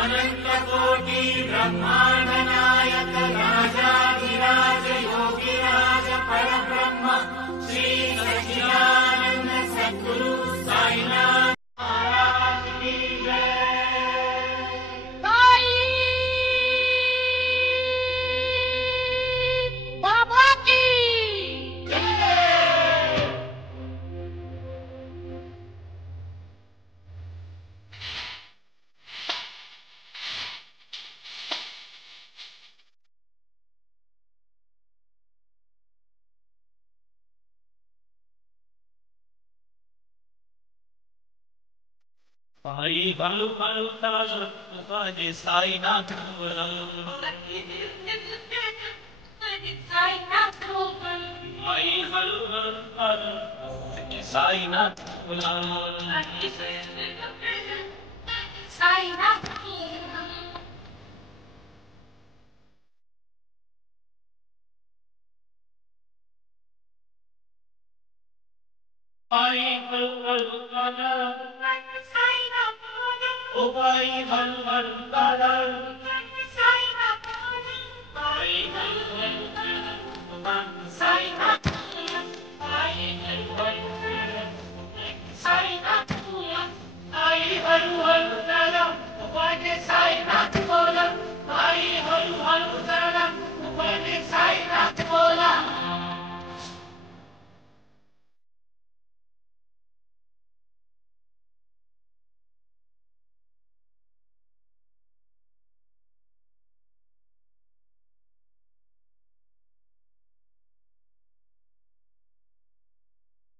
अनन्तकोटि ब्रह्माण्ड नायक राजाधिराज योगिराज परब्रह्म श्री सच्चिदानंद सद्गुरु साईनाथ महाराज की Pai balu balu talu, pai Sainath Gulam. Sainath Gulam. Pai balu balu talu, Sainath Gulam. Sainath Gulam. Pai balu balu talu. O Pai balu balu talu. Sainath Gulam. Pai balu balu talu. Sainath Gulam. Pai balu balu talu. Sainath Gulam. Pai balu balu talu. Pai Sainath Gulam. Pai balu balu talu. Pai Sainath Gulam.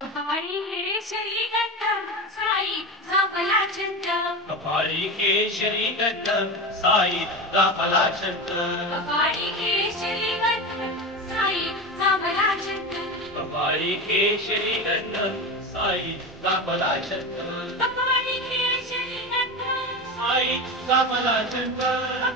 Kapari Keshari Gattam Sai Zapala Chandam. Kapari Keshari Gattam Sai Zapala Chandam. Kapari Keshari Gattam Sai Zapala Chandam. Kapari Keshari Gattam Sai Zapala Chandam. Kapari Keshari Gattam Sai Zapala Chandam.